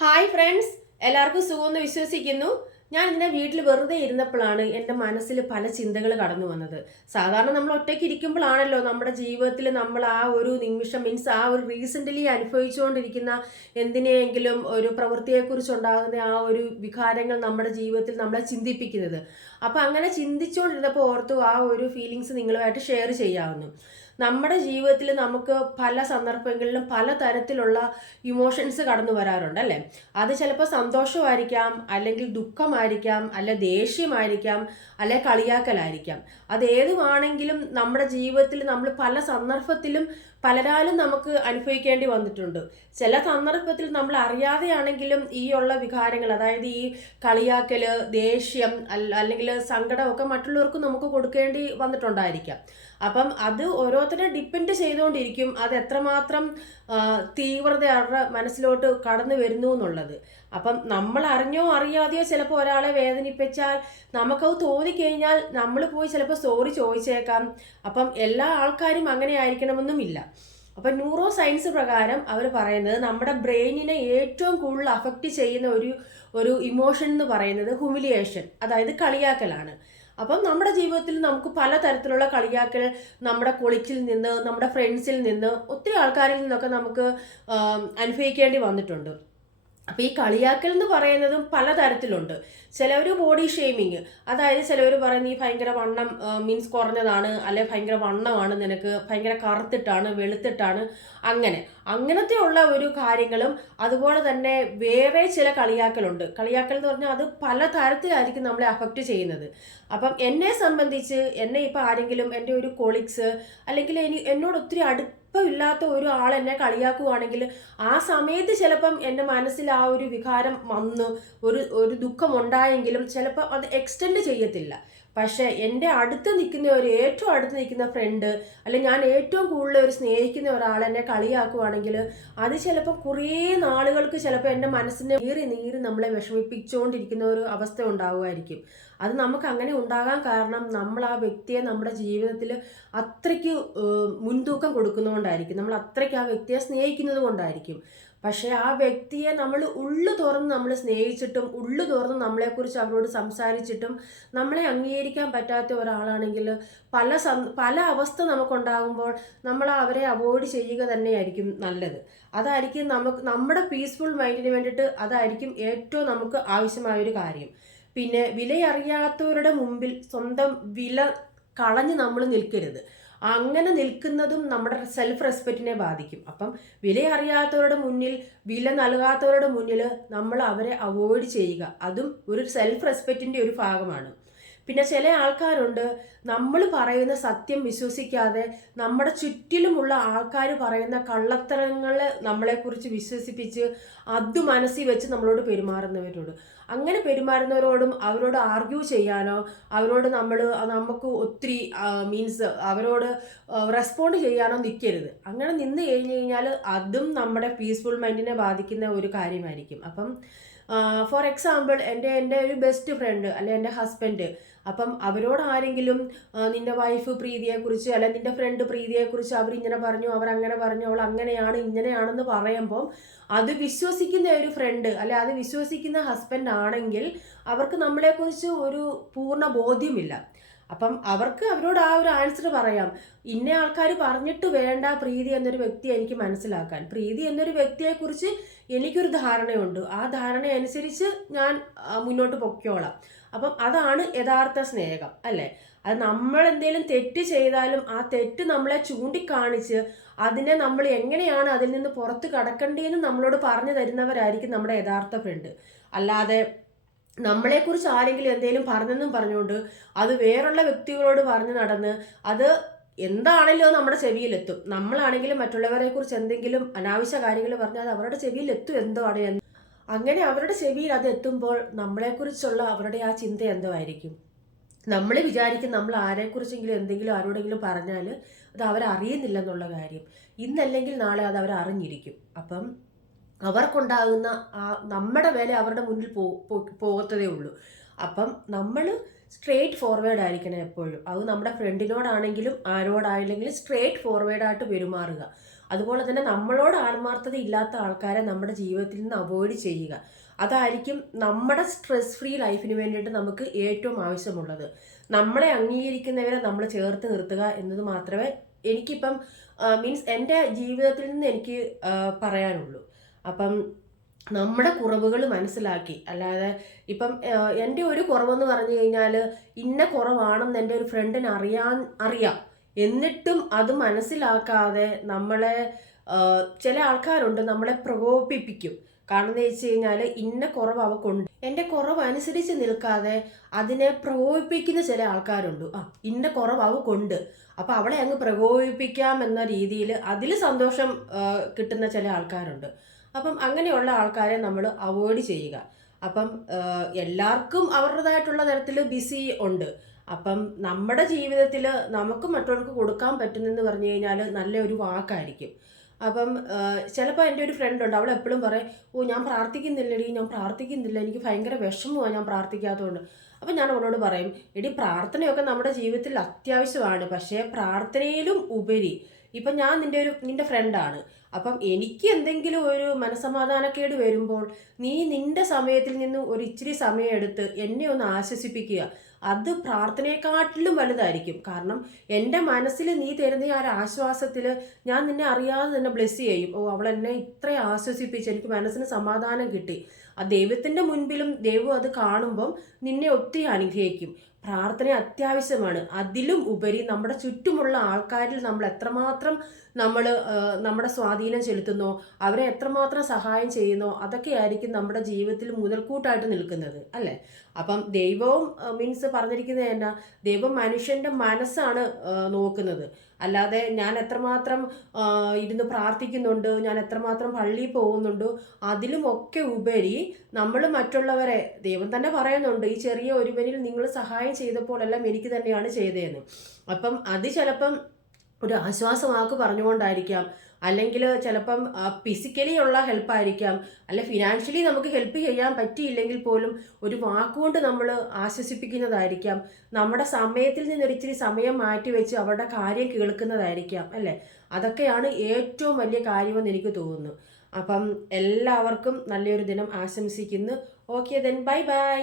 Hi friends, എല്ലാവർക്കും സുഖമെന്ന് വിശ്വസിക്കുന്നു. ഞാൻ ഇങ്ങനെ വീട്ടിൽ വെറുതെ ഇരുന്നപ്പോഴാണ് എൻ്റെ മനസ്സിൽ പല ചിന്തകൾ കടന്നു വന്നത്. സാധാരണ നമ്മൾ ഒറ്റയ്ക്ക് ഇരിക്കുമ്പോഴാണല്ലോ നമ്മുടെ ജീവിതത്തിൽ നമ്മൾ ആ ഒരു നിമിഷം മീൻസ് ആ ഒരു റീസെൻ്റ്ലി അനുഭവിച്ചുകൊണ്ടിരിക്കുന്ന എന്തിനെയെങ്കിലും ഒരു പ്രവൃത്തിയെക്കുറിച്ചുണ്ടാകുന്ന ആ ഒരു വികാരങ്ങൾ നമ്മുടെ ജീവിതത്തിൽ നമ്മളെ ചിന്തിപ്പിക്കുന്നത്. അപ്പോൾ അങ്ങനെ ചിന്തിച്ചുകൊണ്ടിരുന്നപ്പോൾ ഓർത്തു ആ ഒരു ഫീലിങ്സ് നിങ്ങളുമായിട്ട് ഷെയർ ചെയ്യാവുന്നു. നമ്മുടെ ജീവിതത്തിൽ നമുക്ക് പല സന്ദർഭങ്ങളിലും പല തരത്തിലുള്ള ഇമോഷൻസ് കടന്നു വരാറുണ്ട് അല്ലേ? അത് ചിലപ്പോൾ സന്തോഷമായിരിക്കാം, അല്ലെങ്കിൽ ദുഃഖമായിരിക്കാം, അല്ലെ ദേഷ്യമായിരിക്കാം, അല്ലെ കളിയാക്കലായിരിക്കാം. അത് ഏതുവാണെങ്കിലും നമ്മുടെ ജീവിതത്തിൽ നമ്മൾ പല സന്ദർഭത്തിലും പലരാലും നമുക്ക് അനുഭവിക്കേണ്ടി വന്നിട്ടുണ്ട്. ചില സന്ദർഭത്തിൽ നമ്മൾ അറിയാതെയാണെങ്കിലും ഈ ഉള്ള വികാരങ്ങൾ, അതായത് ഈ കളിയാക്കല്, ദേഷ്യം അല്ലെങ്കിൽ സങ്കടമൊക്കെ മറ്റുള്ളവർക്ക് നമുക്ക് കൊടുക്കേണ്ടി വന്നിട്ടുണ്ടായിരിക്കാം. അപ്പം അത് ഓരോരുത്തരെ ഡിപ്പെൻഡ് ചെയ്തുകൊണ്ടിരിക്കും അത് എത്രമാത്രം തീവ്രത അവരുടെ മനസ്സിലോട്ട് കടന്നു വരുന്നു എന്നുള്ളത്. അപ്പം നമ്മൾ അറിഞ്ഞോ അറിയാതെയോ ചിലപ്പോൾ ഒരാളെ വേദനിപ്പിച്ചാൽ നമുക്കത് തോന്നിക്കഴിഞ്ഞാൽ നമ്മൾ പോയി ചിലപ്പോൾ സോറി ചോദിച്ചേക്കാം. അപ്പം എല്ലാ ആൾക്കാരും അങ്ങനെ ആയിരിക്കണമെന്നുമില്ല. അപ്പം ന്യൂറോ സയൻസ് പ്രകാരം അവർ പറയുന്നത് നമ്മുടെ ബ്രെയിനിനെ ഏറ്റവും കൂടുതൽ അഫക്റ്റ് ചെയ്യുന്ന ഒരു ഇമോഷൻ എന്ന് പറയുന്നത് ഹ്യൂമിലിയേഷൻ, അതായത് കളിയാക്കലാണ്. അപ്പം നമ്മുടെ ജീവിതത്തിൽ നമുക്ക് പലതരത്തിലുള്ള കളിയാക്കൽ നമ്മുടെ കൊളീഗ്സിൽ നിന്ന്, നമ്മുടെ ഫ്രണ്ട്സിൽ നിന്ന്, ഒത്തിരി ആൾക്കാരിൽ നിന്നൊക്കെ നമുക്ക് അനുഭവിക്കേണ്ടി വന്നിട്ടുണ്ട്. അപ്പോൾ ഈ കളിയാക്കൽ എന്ന് പറയുന്നതും പലതരത്തിലുണ്ട്. ചിലവർ ബോഡി ഷെയ്മിങ്, അതായത് ചിലവർ പറയും നീ ഭയങ്കര വണ്ണം മീൻസ് കുറഞ്ഞതാണ്, അല്ലെ ഭയങ്കര വണ്ണമാണ് നിനക്ക്, ഭയങ്കര കറുത്തിട്ടാണ്, വെളുത്തിട്ടാണ്, അങ്ങനത്തെ ഉള്ള ഒരു കാര്യങ്ങളും. അതുപോലെ തന്നെ വേറെ ചില കളിയാക്കലുണ്ട്. കളിയാക്കൽ എന്ന് പറഞ്ഞാൽ അത് പല തരത്തിലായിരിക്കും നമ്മളെ അഫക്റ്റ് ചെയ്യുന്നത്. അപ്പം എന്നെ സംബന്ധിച്ച് എന്നെ ഇപ്പം ആരെങ്കിലും എൻ്റെ ഒരു കൊളീഗ്സ് അല്ലെങ്കിൽ എന്നോട് ഒത്തിരി ഇല്ലാത്ത ഒരു ആൾ എന്നെ കളിയാക്കുവാണെങ്കിൽ ആ സമയത്ത് ചിലപ്പം എൻ്റെ മനസ്സിൽ ആ ഒരു വികാരം വന്ന് ഒരു ദുഃഖം ഉണ്ടായെങ്കിലും ചിലപ്പോൾ അത് എക്സ്റ്റെൻഡ് ചെയ്യത്തില്ല. പക്ഷേ എൻ്റെ അടുത്ത് നിൽക്കുന്ന ഏറ്റവും അടുത്ത് നിൽക്കുന്ന ഫ്രണ്ട്, അല്ലെങ്കിൽ ഞാൻ ഏറ്റവും കൂടുതൽ സ്നേഹിക്കുന്ന ഒരാൾ എന്നെ കളിയാക്കുവാണെങ്കിൽ അത് ചിലപ്പോൾ കുറേ നാളുകൾക്ക് ചിലപ്പോൾ എൻ്റെ മനസ്സിനെ നീറി നമ്മളെ വിഷമിപ്പിച്ചുകൊണ്ടിരിക്കുന്ന ഒരു അവസ്ഥ ഉണ്ടാവുമായിരിക്കും. അത് നമുക്ക് അങ്ങനെ ഉണ്ടാകാൻ കാരണം നമ്മൾ ആ വ്യക്തിയെ നമ്മുടെ ജീവിതത്തിൽ അത്രയ്ക്ക് മുൻതൂക്കം കൊടുക്കുന്നതുകൊണ്ടായിരിക്കും, നമ്മൾ അത്രയ്ക്ക് ആ വ്യക്തിയെ സ്നേഹിക്കുന്നത് കൊണ്ടായിരിക്കും. പക്ഷേ ആ വ്യക്തിയെ നമ്മൾ ഉള്ളു തുറന്ന് നമ്മൾ സ്നേഹിച്ചിട്ടും ഉള്ളു തുറന്ന് നമ്മളെക്കുറിച്ച് അവരോട് സംസാരിച്ചിട്ടും നമ്മളെ അംഗീകരിക്കാൻ പറ്റാത്ത ഒരാളാണെങ്കിൽ പല അവസ്ഥ നമുക്കുണ്ടാകുമ്പോൾ നമ്മൾ അവരെ അവോയ്ഡ് ചെയ്യുക തന്നെയായിരിക്കും നല്ലത്. അതായിരിക്കും നമ്മുടെ പീസ്ഫുൾ മൈൻഡിന് വേണ്ടിയിട്ട് അതായിരിക്കും ഏറ്റവും നമുക്ക് ആവശ്യമായൊരു കാര്യം. പിന്നെ വിലയറിയാത്തവരുടെ മുമ്പിൽ സ്വന്തം വില കളഞ്ഞ് നമ്മൾ നിൽക്കരുത്. അങ്ങനെ നിൽക്കുന്നതും നമ്മുടെ സെൽഫ് റെസ്പെക്റ്റിനെ ബാധിക്കും. അപ്പം വിലയറിയാത്തവരുടെ മുന്നിൽ, വില നൽകാത്തവരുടെ മുന്നിൽ നമ്മൾ അവരെ അവോയ്ഡ് ചെയ്യുക. അതും ഒരു സെൽഫ് റെസ്പെക്റ്റിൻ്റെ ഒരു ഭാഗമാണ്. പിന്നെ ചില ആൾക്കാരുണ്ട്, നമ്മൾ പറയുന്ന സത്യം വിശ്വസിക്കാതെ നമ്മുടെ ചുറ്റിലുമുള്ള ആൾക്കാർ പറയുന്ന കള്ളത്തരങ്ങളെ നമ്മളെക്കുറിച്ച് വിശ്വസിപ്പിച്ച് അത് മനസ്സിൽ വെച്ച് നമ്മളോട് പെരുമാറുന്നവരോട്, അങ്ങനെ പെരുമാറുന്നവരോടും അവരോട് ആർഗ്യൂ ചെയ്യാനോ അവരോട് നമുക്ക് ഒത്തിരി മീൻസ് അവരോട് റെസ്പോണ്ട് ചെയ്യാനോ നിൽക്കരുത്. അങ്ങനെ നിന്ന് കഴിഞ്ഞ് കഴിഞ്ഞാൽ അതും നമ്മുടെ പീസ്ഫുൾ മൈൻഡിനെ ബാധിക്കുന്ന ഒരു കാര്യമായിരിക്കും. അപ്പം ഫോർ എക്സാമ്പിൾ എൻ്റെ ഒരു ബെസ്റ്റ് ഫ്രണ്ട് അല്ലെ എൻ്റെ ഹസ്ബൻഡ്, അപ്പം അവരോട് ആരെങ്കിലും നിൻ്റെ വൈഫ് പ്രീതിയെക്കുറിച്ച് അല്ലെ നിൻ്റെ ഫ്രണ്ട് പ്രീതിയെക്കുറിച്ച് അവരിങ്ങനെ പറഞ്ഞു, അവരങ്ങനെ പറഞ്ഞു, അവൾ അങ്ങനെയാണ് ഇങ്ങനെയാണെന്ന് പറയുമ്പം അത് വിശ്വസിക്കുന്ന ഒരു ഫ്രണ്ട് അല്ലെ അത് വിശ്വസിക്കുന്ന ഹസ്ബൻഡ് ആണെങ്കിൽ അവർക്ക് നമ്മളെക്കുറിച്ച് ഒരു പൂർണ്ണ ബോധ്യമില്ല. അപ്പം അവരോട് ആ ഒരു ആൻസർ പറയാം, ഇന്ന ആൾക്കാർ പറഞ്ഞിട്ട് വേണ്ട പ്രീതി എന്നൊരു വ്യക്തിയെ എനിക്ക് മനസ്സിലാക്കാൻ. പ്രീതി എന്നൊരു വ്യക്തിയെക്കുറിച്ച് എനിക്കൊരു ധാരണയുണ്ട്, ആ ധാരണ അനുസരിച്ച് ഞാൻ മുന്നോട്ട് പൊക്കോളാം. അപ്പം അതാണ് യഥാർത്ഥ സ്നേഹം അല്ലേ? അത് നമ്മൾ എന്തെങ്കിലും തെറ്റ് ചെയ്താലും ആ തെറ്റ് നമ്മളെ ചൂണ്ടിക്കാണിച്ച് അതിനെ നമ്മൾ എങ്ങനെയാണ് അതിൽ നിന്ന് പുറത്ത് കടക്കേണ്ടതെന്ന് നമ്മളോട് പറഞ്ഞു തരുന്നവരായിരിക്കും നമ്മുടെ യഥാർത്ഥ ഫ്രണ്ട്. അല്ലാതെ നമ്മളെക്കുറിച്ച് ആരെങ്കിലും എന്തെങ്കിലും പറഞ്ഞെന്നും പറഞ്ഞുകൊണ്ട് അത് വേറുള്ള വ്യക്തികളോട് പറഞ്ഞു നടന്ന് അത് എന്താണെങ്കിലും നമ്മുടെ ചെവിയിലെത്തും. നമ്മളാണെങ്കിലും മറ്റുള്ളവരെ കുറിച്ച് എന്തെങ്കിലും അനാവശ്യ കാര്യങ്ങൾ പറഞ്ഞാൽ അത് അവരുടെ ചെവിയിലെത്തും. എന്തോ ആണ് അങ്ങനെ അവരുടെ ചെവിയിൽ അത് എത്തുമ്പോൾ നമ്മളെക്കുറിച്ചുള്ള അവരുടെ ആ ചിന്ത എന്തോ ആയിരിക്കും. നമ്മൾ വിചാരിക്കും നമ്മൾ ആരെക്കുറിച്ചെങ്കിലും എന്തെങ്കിലും ആരോടെങ്കിലും പറഞ്ഞാൽ അത് അവരറിയുന്നില്ലെന്നുള്ള കാര്യം. ഇന്നല്ലെങ്കിൽ നാളെ അത് അവരറിഞ്ഞിരിക്കും. അപ്പം അവർക്കുണ്ടാകുന്ന ആ നമ്മുടെ വില അവരുടെ മുന്നിൽ പോകത്തതേ ഉള്ളൂ. അപ്പം നമ്മൾ സ്ട്രേറ്റ് ഫോർവേഡ് ആയിരിക്കണം എപ്പോഴും. അത് നമ്മുടെ ഫ്രണ്ടിനോടാണെങ്കിലും ആരോടാണെങ്കിലും സ്ട്രേറ്റ് ഫോർവേഡായിട്ട് പെരുമാറുക. അതുപോലെ തന്നെ നമ്മളോട് ആത്മാർത്ഥത ഇല്ലാത്ത ആൾക്കാരെ നമ്മുടെ ജീവിതത്തിൽ നിന്ന് അവോയ്ഡ് ചെയ്യുക. അതായിരിക്കും നമ്മുടെ സ്ട്രെസ് ഫ്രീ ലൈഫിന് വേണ്ടിയിട്ട് നമുക്ക് ഏറ്റവും ആവശ്യമുള്ളത്. നമ്മളെ അംഗീകരിക്കുന്നവരെ നമ്മൾ ചേർത്ത് നിർത്തുക എന്നത് മാത്രമേ എനിക്കിപ്പം മീൻസ് എൻ്റെ ജീവിതത്തിൽ നിന്ന് എനിക്ക് പറയാനുള്ളൂ. അപ്പം നമ്മുടെ കുറവുകൾ മനസ്സിലാക്കി, അല്ലാതെ ഇപ്പം എൻ്റെ ഒരു കുറവെന്ന് പറഞ്ഞു കഴിഞ്ഞാൽ ഇന്ന കുറവാണെന്ന് എൻ്റെ ഒരു ഫ്രണ്ടിന് അറിയാം, എന്നിട്ടും അത് മനസ്സിലാക്കാതെ നമ്മളെ ചില ആൾക്കാരുണ്ട് നമ്മളെ പ്രകോപിപ്പിക്കും. കാരണം എന്ന് വെച്ച് കഴിഞ്ഞാൽ ഇന്ന കുറവ് അവക്കുണ്ട്, എൻ്റെ കുറവ് അനുസരിച്ച് നിൽക്കാതെ അതിനെ പ്രകോപിപ്പിക്കുന്ന ചില ആൾക്കാരുണ്ട്. ഇന്ന കുറവ് അവക്കുണ്ട്, അപ്പം അവളെ അങ്ങ് പ്രകോപിപ്പിക്കാം എന്ന രീതിയിൽ അതിൽ സന്തോഷം കിട്ടുന്ന ചില ആൾക്കാരുണ്ട്. അപ്പം അങ്ങനെയുള്ള ആൾക്കാരെ നമ്മൾ അവോയ്ഡ് ചെയ്യുക. അപ്പം എല്ലാവർക്കും അവരുടേതായിട്ടുള്ള തരത്തിൽ ബിസി ഉണ്ട്. അപ്പം നമ്മുടെ ജീവിതത്തിൽ നമുക്ക് മറ്റവർക്ക് കൊടുക്കാൻ പറ്റുന്നെന്ന് പറഞ്ഞു കഴിഞ്ഞാൽ നല്ലൊരു വാക്കായിരിക്കും. അപ്പം ചിലപ്പോൾ എൻ്റെ ഒരു ഫ്രണ്ട് ഉണ്ട്, അവൾ എപ്പോഴും പറയും, ഞാൻ പ്രാർത്ഥിക്കുന്നില്ലടി, ഞാൻ പ്രാർത്ഥിക്കുന്നില്ല, എനിക്ക് ഭയങ്കര വിഷമമാണ് ഞാൻ പ്രാർത്ഥിക്കാത്തതുകൊണ്ട്. അപ്പം ഞാൻ അവളോട് പറയും, എടി പ്രാർത്ഥനയൊക്കെ നമ്മുടെ ജീവിതത്തിൽ അത്യാവശ്യമാണ്, പക്ഷേ പ്രാർത്ഥനയിലും ഉപരി ഇപ്പം ഞാൻ നിൻ്റെ ഫ്രണ്ടാണ്. അപ്പം എനിക്ക് എന്തെങ്കിലും ഒരു മനസമാധാനക്കേട് വരുമ്പോൾ നീ നിൻ്റെ സമയത്തിൽ നിന്ന് ഒരു ഇച്ചിരി സമയം എടുത്ത് എന്നെ ഒന്ന് ആശ്വസിപ്പിക്കുക, അത് പ്രാർത്ഥനയെക്കാട്ടിലും വലുതായിരിക്കും. കാരണം എൻ്റെ മനസ്സിൽ നീ തരുന്ന ആ ഒരു ആശ്വാസത്തിൽ ഞാൻ നിന്നെ അറിയാതെ തന്നെ ബ്ലെസ് ചെയ്യും. അവൾ എന്നെ ഇത്ര ആശ്വസിപ്പിച്ച് എനിക്ക് മനസ്സിന് സമാധാനം കിട്ടി. ആ ദൈവത്തിൻ്റെ മുൻപിലും ദൈവം അത് കാണുമ്പം നിന്നെ ഒത്തിരി അനുഗ്രഹിക്കും. പ്രാർത്ഥന അത്യാവശ്യമാണ്. അതിലും ഉപരി നമ്മുടെ ചുറ്റുമുള്ള ആൾക്കാരിൽ നമ്മൾ എത്രമാത്രം നമ്മുടെ സ്വാധീനം ചെലുത്തുന്നോ, അവരെ എത്രമാത്രം സഹായം ചെയ്യുന്നോ, അതൊക്കെയായിരിക്കും നമ്മുടെ ജീവിതത്തിൽ മുതൽക്കൂട്ടായിട്ട് നിൽക്കുന്നത്, അല്ലേ? അപ്പം ദൈവവും മീൻസ് പറഞ്ഞിരിക്കുന്നത് എന്നാ, ദൈവം മനുഷ്യൻ്റെ മനസ്സാണ് നോക്കുന്നത്. അല്ലാതെ ഞാൻ എത്രമാത്രം ഇരുന്ന് പ്രാർത്ഥിക്കുന്നുണ്ട്, ഞാൻ എത്രമാത്രം പള്ളിയിൽ പോകുന്നുണ്ട്, അതിലുമൊക്കെ ഉപരി നമ്മൾ മറ്റുള്ളവരെ, ദൈവം തന്നെ പറയുന്നുണ്ട്, ഈ ചെറിയ ഒരുവനിൽ നിങ്ങൾ സഹായം ചെയ്തപ്പോഴെല്ലാം എനിക്ക് തന്നെയാണ് ചെയ്തതെന്ന്. അപ്പം അത് ചിലപ്പം ഒരു ആശ്വാസവാക്ക് പറഞ്ഞുകൊണ്ടായിരിക്കാം, അല്ലെങ്കിൽ ചിലപ്പം ഫിസിക്കലി ഉള്ള ഹെൽപ്പായിരിക്കാം, അല്ലെ ഫിനാൻഷ്യലി നമുക്ക് ഹെൽപ്പ് ചെയ്യാൻ പറ്റിയില്ലെങ്കിൽ പോലും ഒരു വാക്കുകൊണ്ട് നമ്മൾ ആശ്വസിപ്പിക്കുന്നതായിരിക്കാം, നമ്മുടെ സമയത്തിൽ നിന്നൊരിച്ചിരി സമയം മാറ്റി വെച്ച് അവരുടെ കാര്യം കേൾക്കുന്നതായിരിക്കാം, അല്ലേ? അതൊക്കെയാണ് ഏറ്റവും വലിയ കാര്യമെന്ന് എനിക്ക് തോന്നുന്നു. അപ്പം എല്ലാവർക്കും നല്ലൊരു ദിനം ആശംസിക്കുന്നു. Okay then, bye bye.